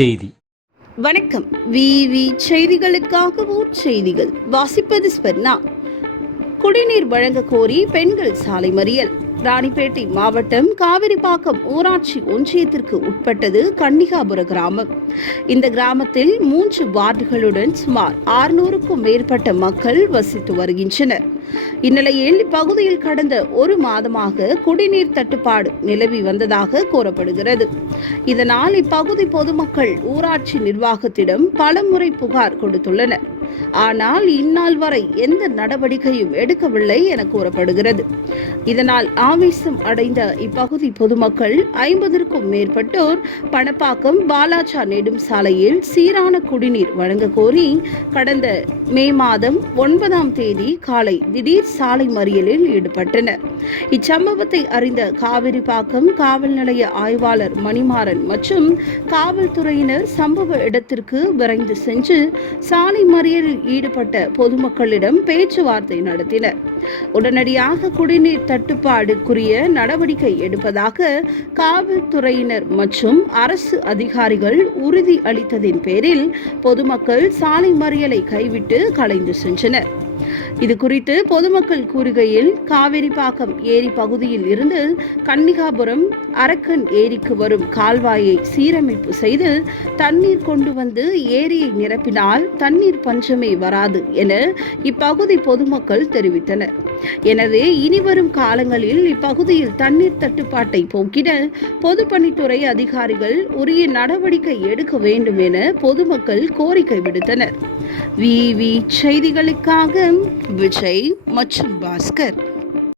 செய்தி. வணக்கம். விவி செய்திகளுக்காக ஊர் செய்திகள். வாசிப்பது ஸ்பெர்னா குடிநீர் வழங்க கோரி பெண்கள் சாலை மறியல். ராணிப்பேட்டை மாவட்டம் காவிரிப்பாக்கம் ஊராட்சி ஒன்றியத்திற்கு உட்பட்டது கன்னிகாபுர கிராமம். இந்த கிராமத்தில் மூன்று வார்டுகளுடன் சுமார் ஆறுநூறுக்கும் மேற்பட்ட மக்கள் வசித்து வருகின்றனர். இந்நிலையில் இப்பகுதியில் கடந்த ஒரு மாதமாக குடிநீர் தட்டுப்பாடு நிலவி வந்ததாக கூறப்படுகிறது. இதனால் இப்பகுதி பொதுமக்கள் ஊராட்சி நிர்வாகத்திடம் பலமுறை புகார் கொடுத்துள்ளனர். ஆனால் இந்நாள் வரை எந்த நடவடிக்கையும் எடுக்கவில்லை என கூறப்படுகிறது. இதனால் ஆவேசம் அடைந்த இப்பகுதி பொதுமக்கள் ஐம்பதற்கும் மேற்பட்டோர் பணப்பாக்கம் பாலாச்சா நெடும் சாலையில் சீரான குடிநீர் வழங்க கோரி கடந்த மே மாதம் ஒன்பதாம் தேதி காலை திடீர் சாலை மறியலில் ஈடுபட்டனர். இச்சம்பவத்தை அறிந்த காவிரிப்பாக்கம் காவல் நிலைய ஆய்வாளர் மணிமாறன் மற்றும் காவல்துறையினர் சம்பவ இடத்திற்கு விரைந்து சென்று சாலை மறியல் மறியலில் ஈடுபட்ட பொதுமக்களிடம் பேச்சுவார்த்தை நடத்தினர். உடனடியாக குடிநீர் தட்டுப்பாடுக்குரிய நடவடிக்கை எடுப்பதாக காவல்துறையினர் மற்றும் அரசு அதிகாரிகள் உறுதி அளித்ததின் பேரில் பொதுமக்கள் சாலை மறியலை கைவிட்டு கலைந்து சென்றனர். இது குறித்து பொதுமக்கள் கூறுகையில் காவிரிப்பாக்கம் ஏரி பகுதியில் இருந்து கன்னிகாபுரம் அரக்கன் ஏரிக்கு வரும் கால்வாயை சீரமைப்பு செய்து தண்ணீர் கொண்டு வந்து ஏரியை நிரப்பினால் தண்ணீர் பஞ்சமே வராது என இப்பகுதி பொதுமக்கள் தெரிவித்தனர். எனவே இனிவரும் காலங்களில் இப்பகுதியில் தண்ணீர் தட்டுப்பாட்டை போக்கிட பொதுப்பணித்துறை அதிகாரிகள் உரிய நடவடிக்கை எடுக்க வேண்டும் என பொதுமக்கள் கோரிக்கை விடுத்தனர். விவி செய்திகளுக்காக விஜய் மற்றும் பாஸ்கர்.